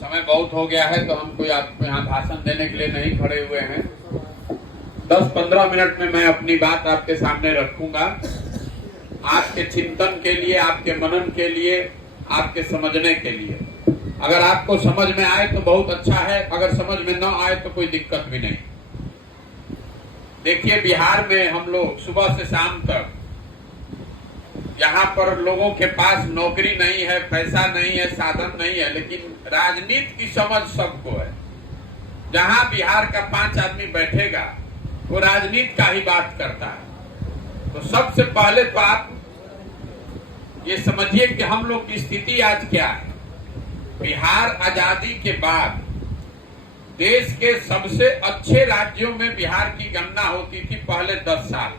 समय बहुत हो गया है तो हम कोई आपको यहाँ भाषण देने के लिए नहीं खड़े हुए हैं। 10-15 मिनट में मैं अपनी बात आपके सामने रखूंगा, आपके चिंतन के लिए, आपके मनन के लिए, आपके समझने के लिए। अगर आपको समझ में आए तो बहुत अच्छा है, अगर समझ में न आए तो कोई दिक्कत भी नहीं। देखिए, बिहार में हम लोग सुबह से शाम तक यहाँ पर लोगों के पास नौकरी नहीं है, पैसा नहीं है, साधन नहीं है, लेकिन राजनीति की समझ सबको है। जहां बिहार का 5 आदमी बैठेगा वो राजनीति का ही बात करता है। तो सबसे पहले तो आप ये समझिए कि हम लोग की स्थिति आज क्या है। बिहार आजादी के बाद देश के सबसे अच्छे राज्यों में बिहार की गणना होती थी पहले 10 साल।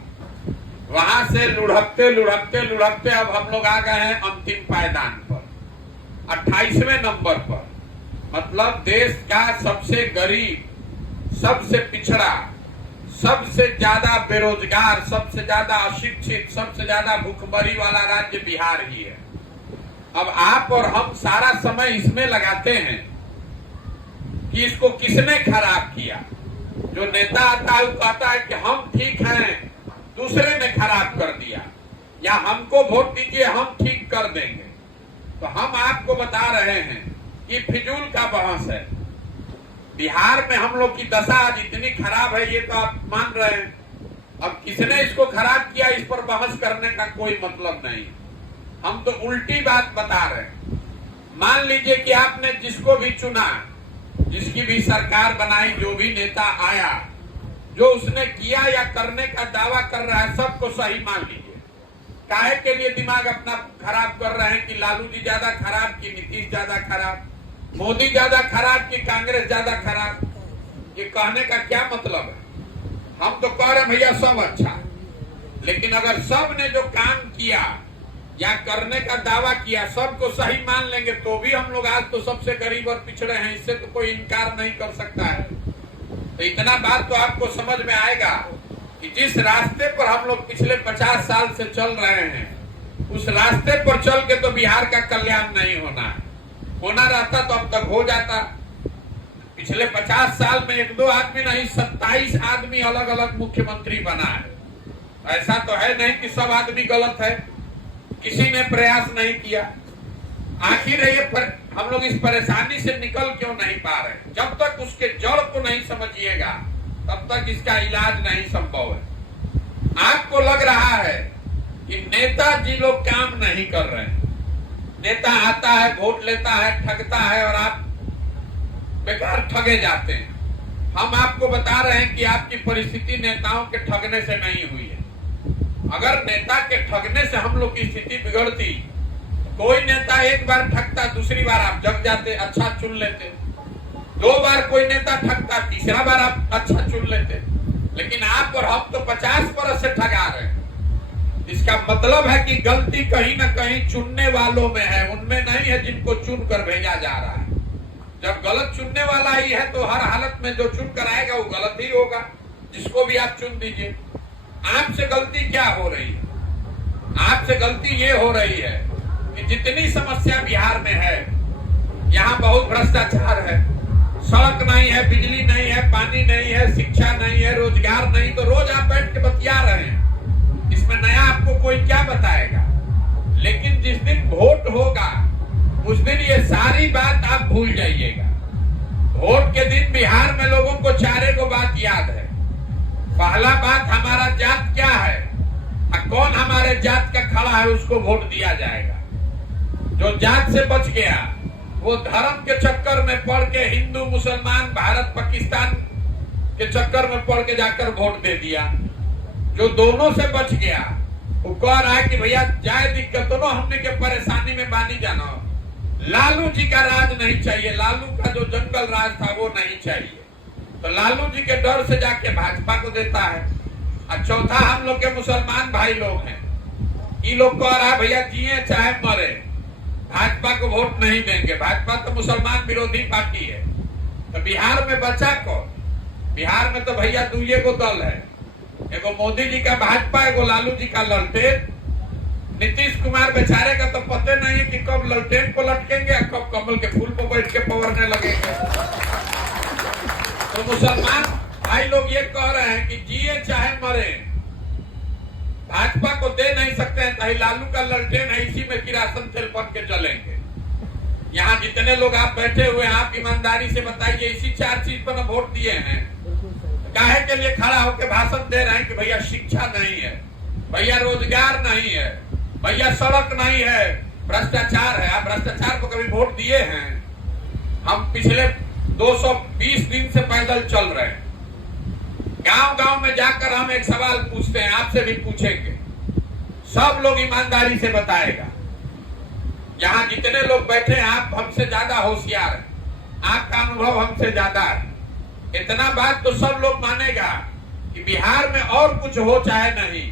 वहां से लुढ़कते लुढ़कते लुढ़कते अब हम लोग आ गए हैं अंतिम पायदान पर, 28वें नंबर पर। मतलब देश का सबसे गरीब, सबसे पिछड़ा, सबसे ज्यादा बेरोजगार, सबसे ज्यादा अशिक्षित, सबसे ज्यादा भूखमरी वाला राज्य बिहार ही है। अब आप और हम सारा समय इसमें लगाते हैं कि इसको किसने खराब किया। जो नेता आता है वो कहता है कि हम ठीक हैं, दूसरे ने खराब कर दिया, या हमको वोट दीजिए हम ठीक कर देंगे। तो हम आपको बता रहे हैं कि फिजूल का बहस है। बिहार में हम लोग की दशा आज इतनी खराब है, ये तो आप मान रहे हैं। अब किसने इसको खराब किया, इस पर बहस करने का कोई मतलब नहीं। हम तो उल्टी बात बता रहे हैं। मान लीजिए कि आपने जिसको भी चुना, जिसकी भी सरकार बनाई, जो भी नेता आया, जो उसने किया या करने का दावा कर रहा है, सबको सही मान लीजिए। काहे के लिए दिमाग अपना खराब कर रहे हैं कि लालू जी ज्यादा खराब कि नीतीश ज्यादा खराब, मोदी ज्यादा खराब कि कांग्रेस ज्यादा खराब। ये कहने का क्या मतलब है। हम तो कह रहे हैं भैया सब अच्छा, लेकिन अगर सब ने जो काम किया या करने का दावा किया सबको सही मान लेंगे तो भी हम लोग आज तो सबसे गरीब और पिछड़े हैं। इससे तो कोई इनकार नहीं कर सकता है। तो इतना बात तो आपको समझ में आएगा कि जिस रास्ते पर हम लोग पिछले 50 साल से चल रहे हैं, उस रास्ते पर चल के तो बिहार का कल्याण नहीं होना है। होना रहता तो अब तक हो जाता। पिछले 50 साल में 1-2 आदमी नहीं, 27 आदमी अलग अलग मुख्यमंत्री बना है। ऐसा तो है नहीं कि सब आदमी गलत है, किसी ने प्रयास नहीं किया। आखिर ये हम लोग इस परेशानी से निकल क्यों नहीं पा रहे। जब तक उसके जड़ को नहीं समझिएगा तब तक इसका इलाज नहीं संभव है। आपको लग रहा है कि नेताजी लोग काम नहीं कर रहे हैं। नेता आता है, वोट लेता है, ठगता है और आप बेकार ठगे जाते हैं। हम आपको बता रहे हैं कि आपकी परिस्थिति नेताओं के ठगने से नहीं हुई है। अगर नेता के ठगने से हम लोग की स्थिति बिगड़ती, कोई नेता एक बार ठगता, दूसरी बार आप जग जाते, अच्छा चुन लेते। 2 बार कोई नेता ठगता, तीसरा बार आप अच्छा चुन लेते। लेकिन आप और हम तो 50 बरस से ठगा रहे हैं। इसका मतलब है कि गलती कहीं ना कहीं चुनने वालों में है, उनमें नहीं है जिनको चुन कर भेजा जा रहा है। जब गलत चुनने वाला ही है तो हर हालत में जो चुन कर आएगा वो गलत ही होगा, जिसको भी आप चुन दीजिए। आपसे गलती क्या हो रही है? आपसे गलती ये हो रही है कि जितनी समस्या बिहार में है, यहाँ बहुत भ्रष्टाचार है, सड़क नहीं है, बिजली नहीं है, पानी नहीं है, शिक्षा नहीं है, रोजगार नहीं। तो रोज आप बैठ के बतिया रहे हैं, इसमें नया आपको कोई क्या बताएगा। लेकिन जिस दिन वोट होगा उस दिन ये सारी बात आप भूल जाइएगा। वोट के दिन बिहार में लोगों को 4 बात याद है। पहला बात, हमारा जात क्या है, कौन हमारे जात का खड़ा है उसको वोट दिया जाएगा। जो जात से बच गया वो धर्म के चक्कर में पड़ के हिंदू मुसलमान, भारत पाकिस्तान के चक्कर में पड़ के जाकर वोट दे दिया। जो दोनों से बच गया वो कह रहा है कि भैया जाए दिक्कत तो हमने के परेशानी में बानी जाना। लालू जी का राज नहीं चाहिए, लालू का जो जंगल राज था वो नहीं चाहिए, तो लालू जी के डर से जाके भाजपा को देता है। और चौथा, हम लोग के मुसलमान भाई लोग हैं, ये लोग कह रहा है भैया जिए चाहे मरे भाजपा को वोट नहीं देंगे। भाजपा तो मुसलमान विरोधी पार्टी है। तो बिहार में बचा कौन? बिहार में तो भैया 2 दल है, एगो मोदी जी का भाजपा, एगो लालू जी का ललटेन। नीतीश कुमार बेचारे का तो पता नहीं है कि कब ललटेन को लटकेंगे और कब कमल के फूल पर बैठ के पवरने लगेंगे। तो मुसलमान भाई लोग ये कह रहे हैं कि जिए चाहे मरे, भाजपा को दे नहीं सकते हैं, ताकि लालू का ललटेन है, इसी में किरासन तेल बन के चलेंगे। यहाँ जितने लोग आप बैठे हुए हैं, आप ईमानदारी से बताइए, इसी 4 चीज पर वोट दिए हैं। काहे के लिए खड़ा होकर भाषण दे रहे हैं कि भैया शिक्षा नहीं है, भैया रोजगार नहीं है, भैया सड़क नहीं है, भ्रष्टाचार है। आप भ्रष्टाचार को कभी वोट दिए हैं? हम पिछले 220 दिन से पैदल चल रहे हैं। गांव गांव में जाकर हम एक सवाल पूछते हैं, आपसे भी पूछेंगे, सब लोग ईमानदारी से बताएगा। यहाँ जितने लोग बैठे हैं, आप हमसे ज्यादा होशियार हैं, आपका अनुभव हमसे ज्यादा है। इतना बात तो सब लोग मानेगा कि बिहार में और कुछ हो चाहे नहीं,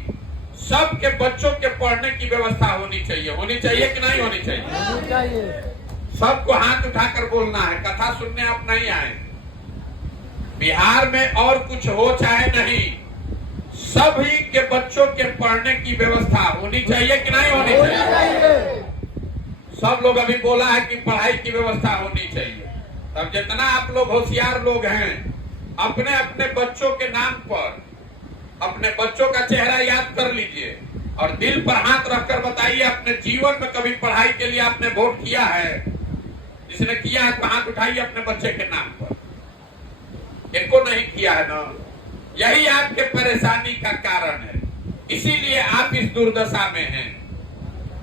सबके बच्चों के पढ़ने की व्यवस्था होनी चाहिए। होनी चाहिए कि नहीं होनी चाहिए? सबको हाथ उठाकर बोलना है, कथा सुनने आप नहीं आए। बिहार में और कुछ हो चाहे नहीं, सभी के बच्चों के पढ़ने की व्यवस्था होनी चाहिए कि नहीं होनी चाहिए? सब लोग अभी बोला है कि पढ़ाई की व्यवस्था होनी चाहिए। तब जितना आप लोग होशियार लोग हैं, अपने अपने बच्चों के नाम पर अपने बच्चों का चेहरा याद कर लीजिए और दिल पर हाथ रखकर बताइए, अपने जीवन में कभी पढ़ाई के लिए आपने वोट किया है? जिसने किया है तो हाथ उठाइए अपने बच्चे के नाम पर। इनको नहीं किया है ना? यही आपके परेशानी का कारण है, इसीलिए आप इस दुर्दशा में हैं।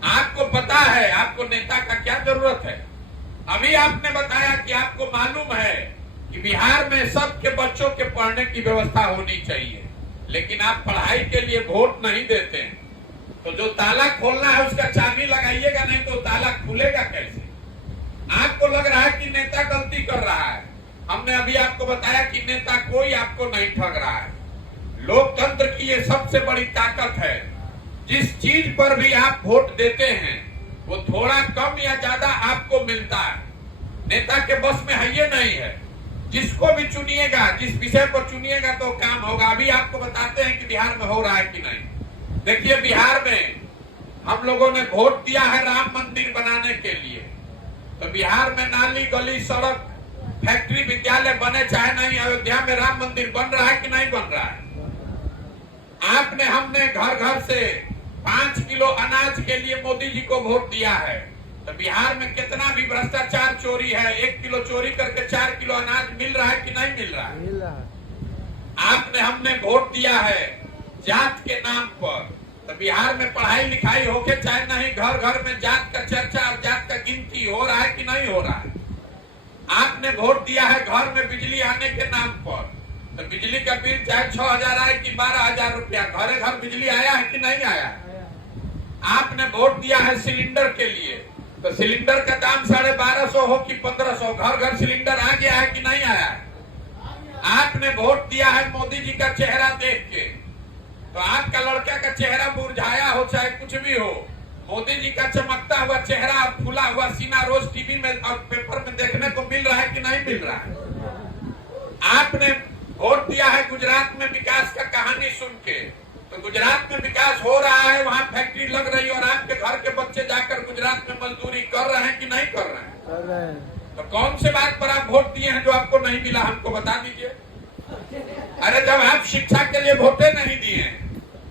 आपको पता है आपको नेता का क्या जरूरत है। अभी आपने बताया कि आपको मालूम है कि बिहार में सबके बच्चों के पढ़ने की व्यवस्था होनी चाहिए, लेकिन आप पढ़ाई के लिए वोट नहीं देते हैं। तो जो ताला खोलना है उसका चाबी लगाइएगा, नहीं तो ताला खुलेगा कैसे? आपको लग रहा है कि नेता गलती कर रहा है। हमने अभी आपको बताया कि नेता कोई आपको नहीं ठग रहा है। लोकतंत्र की ये सबसे बड़ी ताकत है। जिस चीज पर भी आप वोट देते हैं वो थोड़ा कम या ज्यादा आपको मिलता है। नेता के बस में है ये नहीं है। जिसको भी चुनिएगा, जिस विषय पर चुनिएगा तो काम होगा। अभी आपको बताते हैं कि बिहार में हो रहा है कि नहीं। देखिए, बिहार में हम लोगों ने वोट दिया है राम मंदिर बनाने के लिए, तो बिहार में नाली गली सड़क फैक्ट्री विद्यालय बने चाहे नहीं, अयोध्या में राम मंदिर बन रहा है कि नहीं बन रहा है? आपने हमने घर घर से 5 किलो अनाज के लिए मोदी जी को वोट दिया है, तो बिहार में कितना भी भ्रष्टाचार चोरी है, 1 किलो चोरी करके 4 किलो अनाज मिल रहा है कि नहीं मिल रहा है? मिल रहा है। आपने हमने वोट दिया है जात के नाम पर, तो बिहार में पढ़ाई लिखाई होके चाहे नहीं, घर घर में जात का चर्चा और जात का गिनती हो रहा है कि नहीं हो रहा है? आपने वोट दिया है घर में बिजली आने के नाम पर, तो बिजली का बिल चाहे 6,000 आए कि 12,000 रुपया, घरे घर बिजली आया है कि नहीं आया? आपने वोट दिया है सिलेंडर के लिए, तो सिलेंडर का दाम 1250 हो कि 1500, घर घर सिलेंडर आ गया है कि नहीं आया? आपने वोट दिया है मोदी जी का चेहरा देख के, तो आपका लड़का का चेहरा मुरझाया हो चाहे कुछ भी हो, मोदी जी का चमकता हुआ चेहरा और फूला हुआ सीना रोज टीवी में और पेपर में देखने को मिल रहा है कि नहीं मिल रहा है? आपने वोट दिया है गुजरात में विकास का कहानी सुन के, तो गुजरात में विकास हो रहा है, वहाँ फैक्ट्री लग रही है और आपके घर के बच्चे जाकर गुजरात में मजदूरी कर रहे हैं कि नहीं कर रहे हैं? कर रहे हैं। तो कौन से बात पर आप वोट दिए हैं जो आपको नहीं मिला, हमको बता दीजिए। अरे जब आप शिक्षा के लिए वोटे नहीं दिए हैं,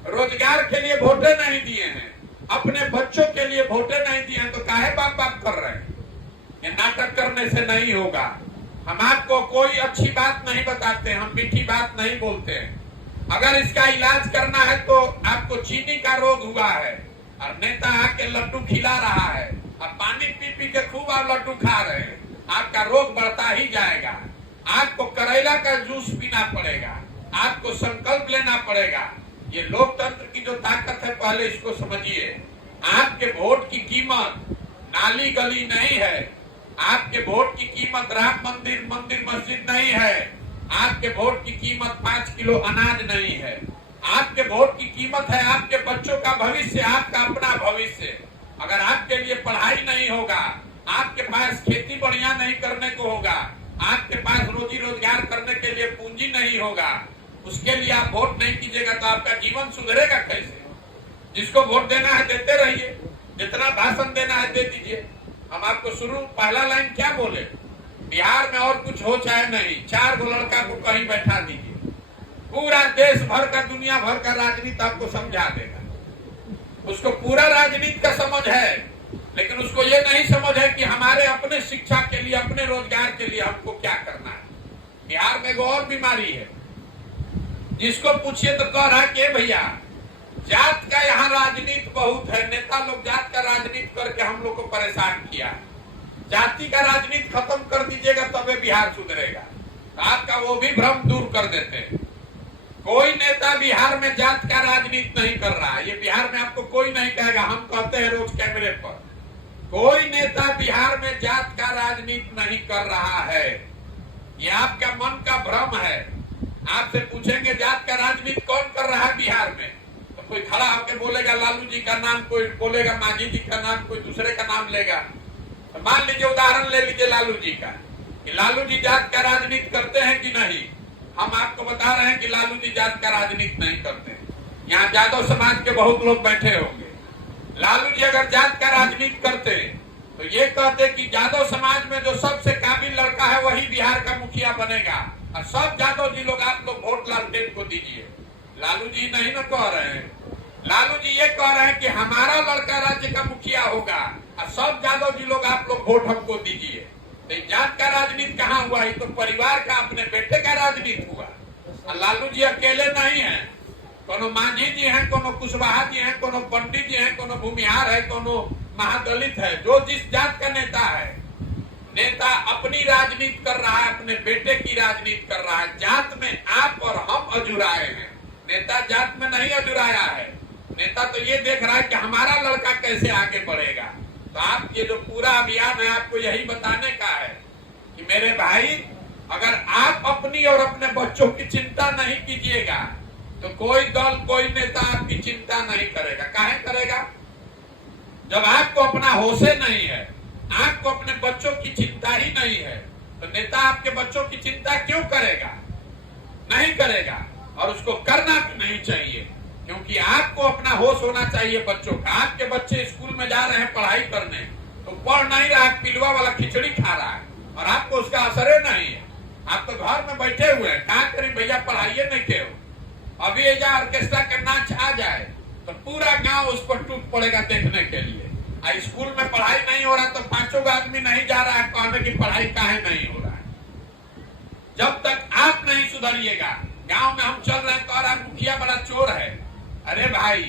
रोजगार के लिए वोटे नहीं दिए हैं, अपने बच्चों के लिए वोटे नहीं दिए हैं, तो काहे बाप बाप कर रहे हैं? ये नाटक करने से नहीं होगा। हम आपको कोई अच्छी बात नहीं बताते, हम मीठी बात नहीं बोलते हैं। अगर इसका इलाज करना है तो आपको चीनी का रोग हुआ है और नेता आके लड्डू खिला रहा है और पानी पी पी के खूब आप लड्डू खा रहे हैं, आपका रोग बढ़ता ही जाएगा। आपको करेला का जूस पीना पड़ेगा, आपको संकल्प लेना पड़ेगा। ये लोकतंत्र की जो ताकत है, पहले इसको समझिए। आपके वोट की कीमत नाली गली नहीं है, आपके वोट की कीमत राम मंदिर मस्जिद नहीं है, आपके वोट की कीमत 5 किलो अनाज नहीं है। आपके वोट की कीमत है आपके बच्चों का भविष्य, आपका अपना भविष्य। अगर आपके लिए पढ़ाई नहीं होगा, आपके पास खेती बढ़िया नहीं करने को होगा, आपके पास रोजी रोजगार करने के लिए पूंजी नहीं होगा, उसके लिए आप वोट नहीं कीजिएगा तो आपका जीवन सुधरेगा कैसे? जिसको वोट देना है देते रहिए, जितना भाषण देना है दे दीजिए। हम आपको शुरू पहला लाइन क्या बोले, बिहार में और कुछ हो चाहे नहीं, 4 गो लड़का को कहीं बैठा दीजिए, पूरा देश भर का दुनिया भर का राजनीति आपको समझा देगा। उसको पूरा राजनीति का समझ है, लेकिन उसको ये नहीं समझ है कि हमारे अपने शिक्षा के लिए, अपने रोजगार के लिए हमको क्या करना है। बिहार में एक और बीमारी है, जिसको पूछिए तो कह रहा है कि भैया जात का यहाँ राजनीति बहुत है, नेता लोग जात का राजनीति करके हम लोग को परेशान किया। जाति का राजनीति खत्म कर दीजिएगा तबे बिहार सुधरेगा। आपका वो भी भ्रम दूर कर देते हैं। कोई नेता बिहार में जात का राजनीति नहीं कर रहा है, ये बिहार में आपको कोई नहीं कहेगा, हम कहते हैं रोज कैमरे पर। कोई नेता बिहार में जात का राजनीति नहीं कर रहा है, ये आपका मन का भ्रम है। आपसे पूछेंगे जात का राजनीति कौन कर रहा है बिहार में, तो कोई खड़ा होकर बोलेगा लालू जी का नाम, कोई बोलेगा मांझी जी का नाम, कोई दूसरे का नाम लेगा। तो मान लीजिए, उदाहरण ले लीजिए लालू जी का, कि लालू जी जात का राजनीति करते हैं कि नहीं। हम आपको बता रहे हैं कि लालू जी जात का राजनीति नहीं करते। यहाँ यादव समाज के बहुत लोग बैठे होंगे। लालू जी अगर जात का राजनीति करते तो ये कहते कि यादव समाज में जो सबसे काबिल लड़का है वही बिहार का मुखिया बनेगा, और सब यादव जी लोग आप लोग वोट लालटेन को दीजिए। लालू जी नहीं ना कह रहे हैं, लालू जी ये कह रहे हैं कि हमारा लड़का राज्य का मुखिया होगा और सब यादव जी लोग आप लोग वोट हमको दीजिए। तो जात का राजनीति कहाँ हुआ, ये तो परिवार का, अपने बेटे का राजनीति हुआ। और लालू जी अकेले नहीं है, कोनो मांझी जी हैं, कोनो कुशवाहा जी हैं, कोनो पंडित जी हैं, कोनो भूमिहार है, कोनो महादलित है। जो जिस जात का नेता है, नेता अपनी राजनीति कर रहा है, अपने बेटे की राजनीति कर रहा है। जात में आप और हम अजुराए हैं, नेता जात में नहीं अजुराया है। नेता तो ये देख रहा है कि हमारा लड़का कैसे आगे बढ़ेगा। तो आप ये जो पूरा अभियान है, आपको यही बताने का है कि मेरे भाई, अगर आप अपनी और अपने बच्चों की चिंता नहीं कीजिएगा तो कोई दल, कोई नेता आपकी चिंता नहीं करेगा। काहे करेगा? जब आपको अपना होशे नहीं है, आपको अपने बच्चों की चिंता ही नहीं है, तो नेता आपके बच्चों की चिंता क्यों करेगा? नहीं करेगा, और उसको करना भी नहीं चाहिए, क्योंकि आपको अपना होश होना चाहिए बच्चों का। आपके बच्चे स्कूल में जा रहे हैं पढ़ाई करने, तो पढ़ नहीं रहा, पिलवा वाला खिचड़ी खा रहा है और आपको उसका असर नहीं है। आप तो घर में बैठे हुए हैं, क्या करें भैया, पढ़ाइए नहीं के हो। अभी एजा ऑर्केस्ट्रा का नाच आ जाए तो पूरा गांव उस पर टूट पड़ेगा देखने के लिए। स्कूल में पढ़ाई नहीं हो रहा तो 5 आदमी नहीं जा रहा है कहने की पढ़ाई काहे नहीं हो रहा है। जब तक आप नहीं सुधरिएगा, गांव में हम चल रहे हैं, कह रहा मुखिया बड़ा चोर है। अरे भाई,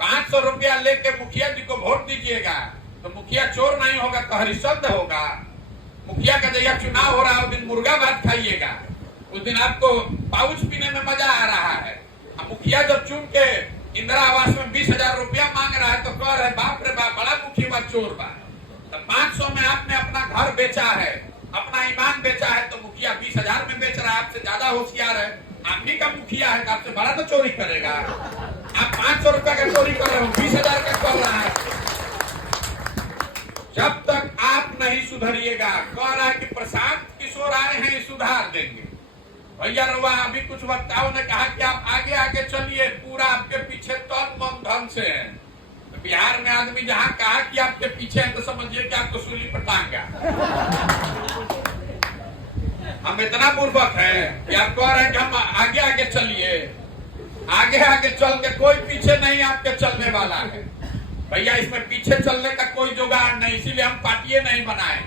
500 रुपया लेके मुखिया जी को वोट दीजिएगा तो मुखिया चोर नहीं होगा तो हरिश्चंद्र होगा। मुखिया का जब चुनाव हो रहा है उस दिन मुर्गा भात खाइएगा, उस दिन आपको पाउच पीने में मजा आ रहा है। मुखिया जब चुन के इंदिरा आवास में 20,000 रुपया मांग रहा है तो कह रहे बाप रे बाप, बड़ा मुखिया चोर बा। तो 500 में आपने अपना घर बेचा है, अपना ईमान बेचा है, तो मुखिया 20,000 में बेच रहा है, आपसे ज्यादा होशियार है। आप ही का मुखिया है, आपसे बड़ा तो चोरी करेगा। आप 500 रुपया का चोरी कर रहे हो, 20,000 का कर रहा है। जब तक आप नहीं सुधरिएगा, कह रहा है कि प्रशांत किशोर आए हैं सुधार देंगे। भैया रुआ अभी कुछ वक्ताओं ने कहा कि आप आगे आगे चलिए, पूरा आपके पीछे तन मन धन से है। तो बिहार में आदमी जहाँ कहा कि आपके पीछे है तो समझिए कि आपको सूली पर टांगा। हम इतना पूर्वक हैं कि आप कह रहे हैं कि हम आगे आगे चलिए, आगे आगे चल के कोई पीछे नहीं आपके चलने वाला है। भैया इसमें पीछे चलने का कोई जुगाड़ नहीं, इसीलिए हम पार्टियां नहीं बनाए।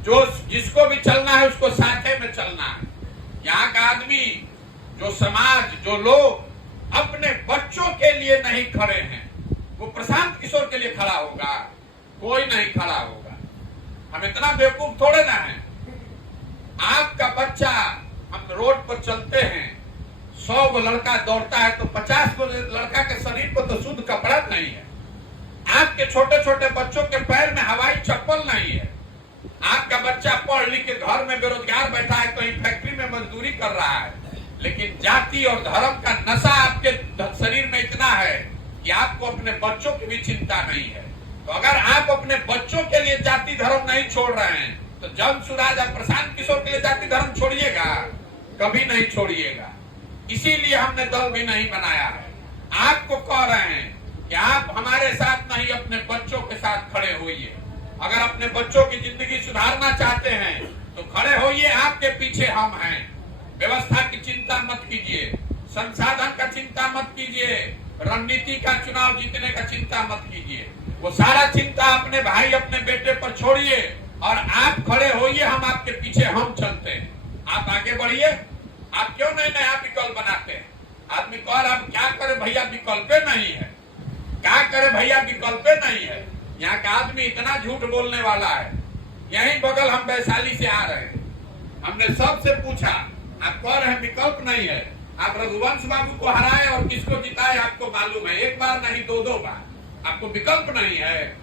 जो जिसको भी चलना है उसको साथे में चलना है। यहाँ का आदमी, जो समाज, जो लोग अपने बच्चों के लिए नहीं खड़े हैं, वो प्रशांत किशोर के लिए खड़ा होगा? कोई नहीं खड़ा होगा। हम इतना बेवकूफ थोड़े ना है। आपका बच्चा, हम रोड पर चलते हैं, 100 गो लड़का दौड़ता है तो 50 गो लड़का के शरीर पर तो शुद्ध कपड़ा नहीं है। आपके छोटे छोटे बच्चों के पैर में हवाई चप्पल नहीं है। आपका बच्चा पढ़ लिख के घर में बेरोजगार बैठा है, कहीं फैक्ट्री में मजदूरी कर रहा है, लेकिन जाति और धर्म का नशा आपके शरीर में इतना है कि आपको अपने बच्चों की भी चिंता नहीं है। तो अगर आप अपने बच्चों के लिए जाति धर्म नहीं छोड़ रहे हैं तो जन सुराज और प्रशांत किशोर के लिए जाति धर्म छोड़िएगा? कभी नहीं छोड़िएगा। इसीलिए हमने दल भी नहीं बनाया है। आपको कह रहे हैं कि आप हमारे साथ नहीं अपने बच्चों के साथ खड़े होइए। अगर अपने बच्चों की जिंदगी सुधारना चाहते हैं तो खड़े होइए, आपके पीछे हम हैं। व्यवस्था की चिंता मत कीजिए, संसाधन का चिंता मत कीजिए, रणनीति का चुनाव जीतने का चिंता मत कीजिए। वो सारा चिंता अपने भाई अपने बेटे पर छोड़िए और आप खड़े होइए, हम आपके पीछे हम चलते हैं। आप आगे बढ़िए। आप क्यों नहीं नया विकल्प बनाते हैं? आदमी कह रहा क्या करे भैया, विकल्प नहीं है। क्या करे भैया, विकल्प नहीं है। यहाँ का आदमी इतना झूठ बोलने वाला है। यही बगल हम वैशाली से आ रहे हैं, हमने सबसे पूछा, आप कह रहे हैं विकल्प नहीं है। आप रघुवंश बाबू को हराए और किसको जिताए आपको मालूम है, एक बार नहीं दो दो बार। आपको विकल्प नहीं है।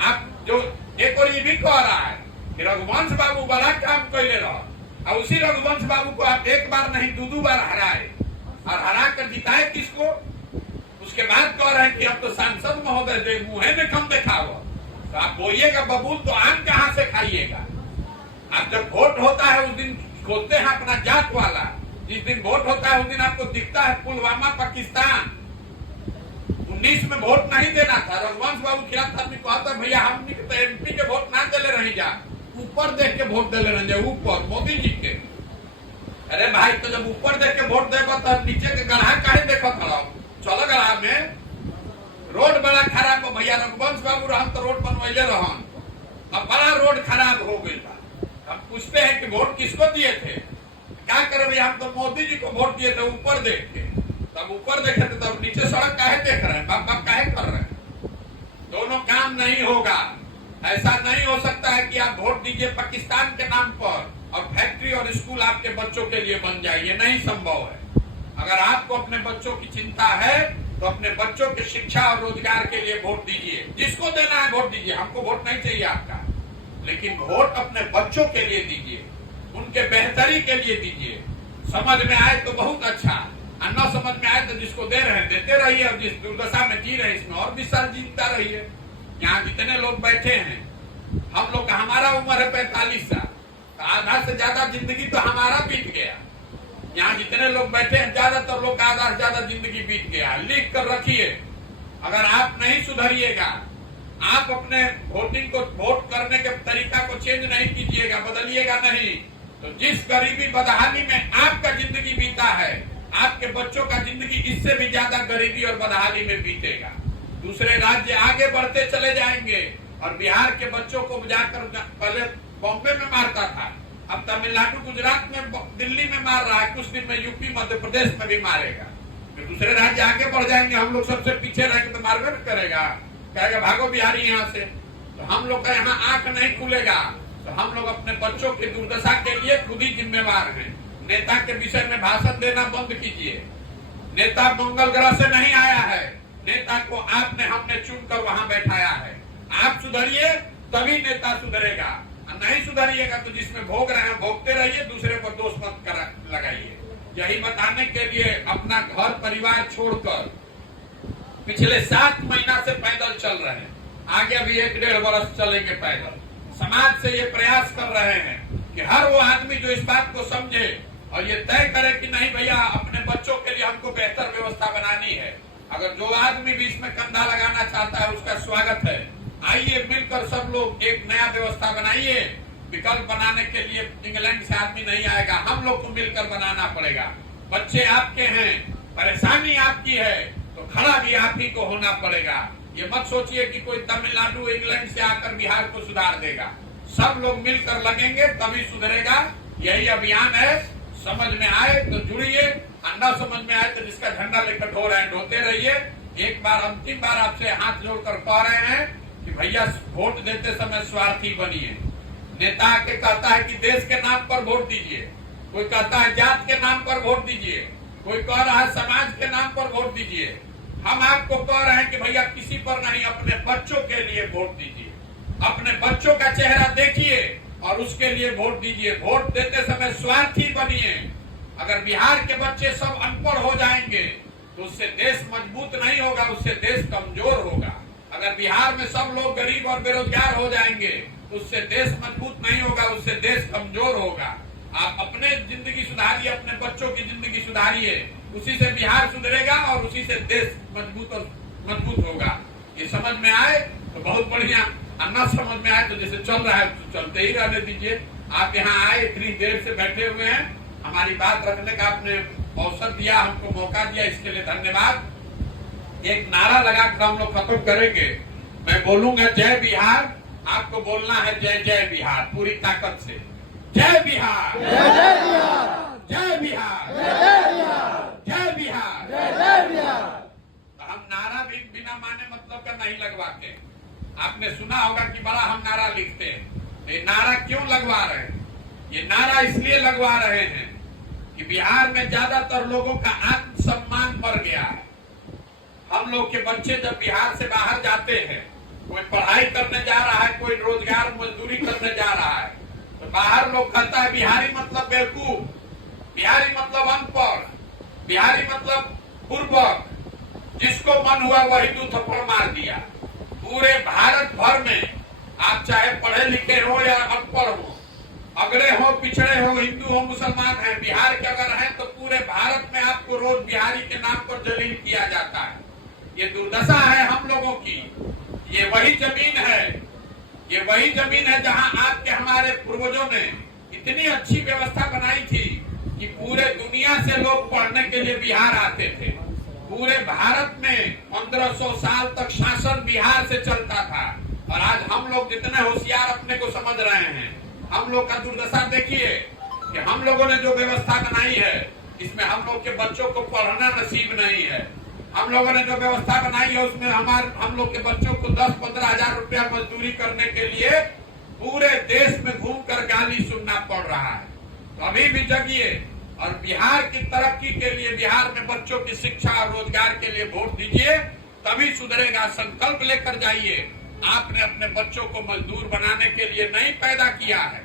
आप जो एक और ये भी कह रहा है कि रघुवंश बाबू बड़ा काम कैले रहो, और उसी रघुवंश बाबू को आप एक बार नहीं दो बार हराए और हरा कर जिताए किसको। उसके बाद कह रहे हैं कि अब तो सांसद महोदय दे मुंह में कम दिखाओ। तो आप बोलिएगा बबूल तो आम कहां से खाइएगा। आप जब वोट होता है उस दिन खोलते हैं अपना जात वाला। जिस दिन वोट होता है उस दिन आपको दिखता है पुलवामा पाकिस्तान। 19 में वोट नहीं देना था। रघुवंश बाबू खिलाफ आदमी कहता भैया हम तो एमपी के वोट ना दे रही जा, ऊपर देख के वोट दे रहे जाए, ऊपर मोदी जी के। अरे भाई तो जब ऊपर देख के वोट देगा तो नीचे के गढ़ा काहे देखो खड़ा। चलो गढ़ा में रोड बड़ा खराब हो भैया, रघुवंश बाबू रहन तो रोड बनवाइले रहन, अब बड़ा रोड खराब हो गई बा। हम पूछते हैं कि वोट किसको दिए थे? क्या करे भैया, हम तो मोदी जी को वोट दिए थे ऊपर देख के। तब ऊपर देखे थे तब नीचे सड़क काहे देख रहे हैं, बाप बाप काहे कर रहे हैं। दोनों काम नहीं होगा। ऐसा नहीं हो सकता है कि आप वोट दीजिए पाकिस्तान के नाम पर और फैक्ट्री और स्कूल आपके बच्चों के लिए बन जाए, ये नहीं संभव है। अगर आपको अपने बच्चों की चिंता है तो अपने बच्चों की शिक्षा और रोजगार के लिए वोट दीजिए। जिसको देना है वोट दीजिए, हमको वोट नहीं चाहिए आपका, लेकिन वोट अपने बच्चों के लिए दीजिए, उनके बेहतरी के लिए दीजिए। समझ में आए तो बहुत अच्छा, और न समझ में आए तो जिसको दे रहे हैं देते रहिए, और जिस दुर्दशा में जी रहे हैं इसमें और 20 साल जीता रहिए। यहाँ जितने लोग बैठे हैं, हम लोग का हमारा उम्र है 45 साल, तो आधा से ज्यादा जिंदगी तो हमारा बीत गया। यहाँ जितने लोग बैठे हैं ज्यादातर लोग का आधा से ज्यादा जिंदगी बीत गया। लिख कर रखिए, अगर आप नहीं सुधरिएगा, आप अपने वोटिंग को वोट करने के तरीका को चेंज नहीं कीजिएगा, बदलिएगा नहीं, तो जिस गरीबी बदहाली में आपका जिंदगी बीता है, आपके बच्चों का जिंदगी इससे भी ज्यादा गरीबी और बदहाली में बीतेगा। दूसरे राज्य आगे बढ़ते चले जाएंगे और बिहार के बच्चों को जाकर पहले बॉम्बे में मारता था, अब तमिलनाडु गुजरात में दिल्ली में मार रहा है, कुछ दिन में यूपी मध्य प्रदेश में भी मारेगा। फिर दूसरे राज्य आगे बढ़ जाएंगे, हम लोग सबसे पीछे रहेंगे तो मारवे भी करेगा, कहेगा भागो बिहारी यहाँ से। तो हम लोग का यहाँ आंख नहीं खुलेगा। तो हम लोग अपने बच्चों की दुर्दशा के लिए खुद ही जिम्मेवार हैं। नेता के विषय में भाषण देना बंद कीजिए। नेता मंगल ग्रह से नहीं आया है, नेता को आपने हमने चुनकर वहां बैठाया है। आप सुधरिए तभी नेता सुधरेगा, नहीं सुधरिएगा तो जिसमें भोग रहे हैं भोगते रहिए, दूसरे पर दोष मत लगाइए। यही बताने के लिए अपना घर परिवार छोड़कर पिछले 7 महीना से पैदल चल रहे हैं, आगे अभी 1-1.5 वर्ष चलेंगे पैदल। समाज से ये प्रयास कर रहे हैं कि हर वो आदमी जो इस बात को समझे और ये तय करे कि नहीं भैया अपने बच्चों के लिए हमको बेहतर व्यवस्था बनानी है। अगर जो आदमी भी इसमें कंधा लगाना चाहता है उसका स्वागत है। आइए मिलकर सब लोग एक नया व्यवस्था बनाइए। विकल्प बनाने के लिए इंग्लैंड से आदमी नहीं आएगा, हम लोग को मिलकर बनाना पड़ेगा। बच्चे आपके हैं, परेशानी आपकी है, तो खड़ा भी आप ही को होना पड़ेगा। ये मत सोचिए कि कोई तमिलनाडु इंग्लैंड से आकर बिहार को सुधार देगा। सब लोग मिलकर लगेंगे तभी सुधरेगा। यही अभियान है। समझ में आए तो जुड़िए, और न समझ में आए तो जिसका झंडा लेकर ढो रहे हैं ढोते रहिए। एक बार अंतिम बार आपसे हाथ जोड़कर कह रहे हैं कि भैया वोट देते समय स्वार्थी बनिए। नेता आके कहता है कि देश के नाम पर वोट दीजिए, कोई कहता है जात के नाम पर वोट दीजिए, कोई कह रहा है समाज के नाम पर वोट दीजिए। हम आपको कह रहे हैं कि भैया किसी पर नहीं, अपने बच्चों के लिए वोट दीजिए। अपने बच्चों का चेहरा देखिए और उसके लिए वोट दीजिए। वोट देते समय स्वार्थी बनिए। अगर बिहार के बच्चे सब अनपढ़ हो जाएंगे तो उससे देश मजबूत नहीं होगा, उससे देश कमजोर होगा। अगर बिहार में सब लोग गरीब और बेरोजगार हो जाएंगे तो उससे देश मजबूत नहीं होगा, उससे देश कमजोर होगा। आप अपने जिंदगी सुधारिए, अपने बच्चों की जिंदगी सुधारिए, उसी से बिहार सुधरेगा और उसी से देश मजबूत और मजबूत होगा। ये समझ में आए तो बहुत बढ़िया, और न समझ में आए तो जैसे चल रहा है तो चलते ही रहने दीजिए। आप यहाँ आए, इतनी देर से बैठे हुए हैं, हमारी बात रखने का आपने अवसर दिया, हमको मौका दिया, इसके लिए धन्यवाद। एक नारा लगाकर हम लोग खत्म करेंगे। मैं बोलूंगा जय बिहार, आपको बोलना है जय जय बिहार पूरी ताकत से। जय बिहार, जय बिहार, जय बिहार, जय बिहार, जय बिहार, जय बिहार। तो हम नारा भी बिना माने मतलब का नहीं लगवाते। आपने सुना होगा कि बड़ा हम नारा लिखते हैं। ये नारा क्यों लगवा रहे हैं? ये नारा इसलिए लगवा रहे हैं कि बिहार में ज्यादातर लोगों का आत्मसम्मान मर गया है। हम लोग के बच्चे जब बिहार से बाहर जाते हैं, कोई पढ़ाई करने जा रहा है, कोई रोजगार मजदूरी करने जा रहा है, तो बाहर लोग कहता है बिहारी मतलब बेवकूफ, बिहारी मतलब अनपढ़, बिहारी मतलब पूर्वक, जिसको मन हुआ वही दो थप्पड़ मार दिया। पूरे भारत भर में आप चाहे पढ़े लिखे हो या अनपढ़ हो, अगड़े हो पिछड़े हो, हिंदू हो मुसलमान है, बिहार के अगर हैं तो पूरे भारत में आपको रोज बिहारी के नाम पर जलील किया जाता है। ये दुर्दशा है हम लोगों की। ये वही जमीन है, ये वही जमीन है जहां आपके हमारे पूर्वजों ने इतनी अच्छी व्यवस्था बनाई थी कि पूरे दुनिया से लोग पढ़ने के लिए बिहार आते थे। पूरे भारत में 1500 साल तक शासन बिहार से चलता था। और आज हम लोग जितने होशियार अपने को समझ रहे हैं, हम लोग का दुर्दशा देखिए कि हम लोगों ने जो व्यवस्था बनाई है, इसमें हम लोग के बच्चों को पढ़ना नसीब नहीं है। हम लोगों ने जो व्यवस्था बनाई है उसमें हम लोग के बच्चों को 10-15 हजार रुपया मजदूरी करने के लिए पूरे देश में घूमकर गाली सुनना पड़ रहा है। तो अभी भी जगिए और बिहार की तरक्की के लिए, बिहार में बच्चों की शिक्षा और रोजगार के लिए वोट दीजिए, तभी सुधरेगा। संकल्प लेकर जाइए। आपने अपने बच्चों को मजदूर बनाने के लिए नहीं पैदा किया है।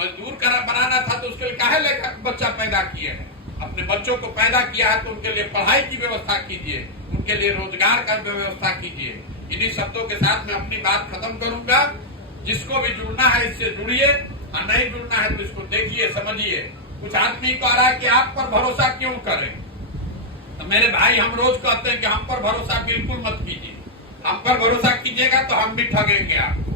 मजदूर बनाना था तो उसके लिए काहे लेकर बच्चा पैदा किए हैं? अपने बच्चों को पैदा किया है तो उनके लिए पढ़ाई की व्यवस्था कीजिए, उनके लिए रोजगार का व्यवस्था कीजिए। इन्हीं शब्दों के साथ मैं अपनी बात खत्म करूंगा। जिसको भी जुड़ना है इससे जुड़िए, और नहीं जुड़ना है तो इसको देखिए, समझिए। कुछ आदमी कह रहा है कि आप पर भरोसा क्यों करें? तो मेरे भाई, हम रोज कहते हैं कि हम पर भरोसा बिल्कुल मत कीजिए। हम पर भरोसा कीजिएगा तो हम भी ठगेंगे आपको।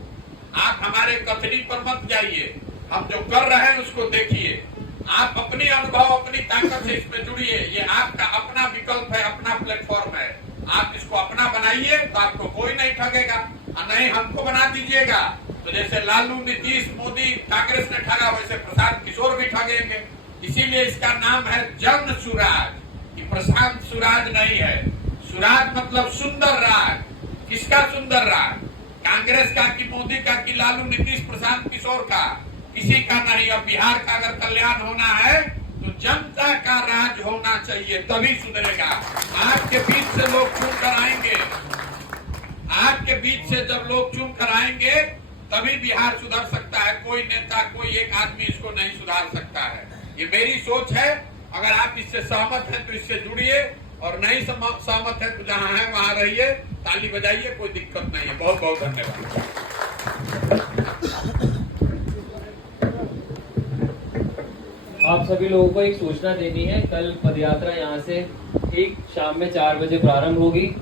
आप हमारे कथनी पर मत जाइए, हम जो कर रहे हैं उसको देखिए। आप अपनी अनुभव, अपनी ताकत से इसमें जुड़िए। ये आपका अपना विकल्प है, अपना प्लेटफॉर्म है। आप इसको अपना बनाइए तो आपको कोई नहीं ठगेगा, और नहीं हमको बना दीजिएगा तो जैसे लालू, नीतीश, मोदी, कांग्रेस ने ठगा, वैसे प्रशांत किशोर भी ठगेंगे। इसीलिए इसका नाम है जन सुराज। ये प्रशांत सुराज नहीं है। सुराज मतलब सुंदर राज। किसका सुंदर राज? कांग्रेस का कि मोदी का कि लालू, नीतीश, प्रशांत किशोर का? किसी का नहीं। अब बिहार का अगर कल्याण होना है तो जनता का राज होना चाहिए, तभी सुधरेगा। आपके बीच से लोग चुन कर आएंगे, आपके बीच से जब लोग चुन कर आएंगे तभी बिहार सुधर सकता है। कोई नेता, कोई एक आदमी इसको नहीं सुधार सकता है। ये मेरी सोच है। अगर आप इससे सहमत हैं तो इससे जुड़िए, और नहीं सहमत है तो जहां है वहां रहिए, ताली बजाइए, कोई दिक्कत नहीं है। बहुत बहुत धन्यवाद। आप सभी लोगों को एक सूचना देनी है। कल पदयात्रा यहाँ से ठीक शाम में 4 बजे प्रारंभ होगी।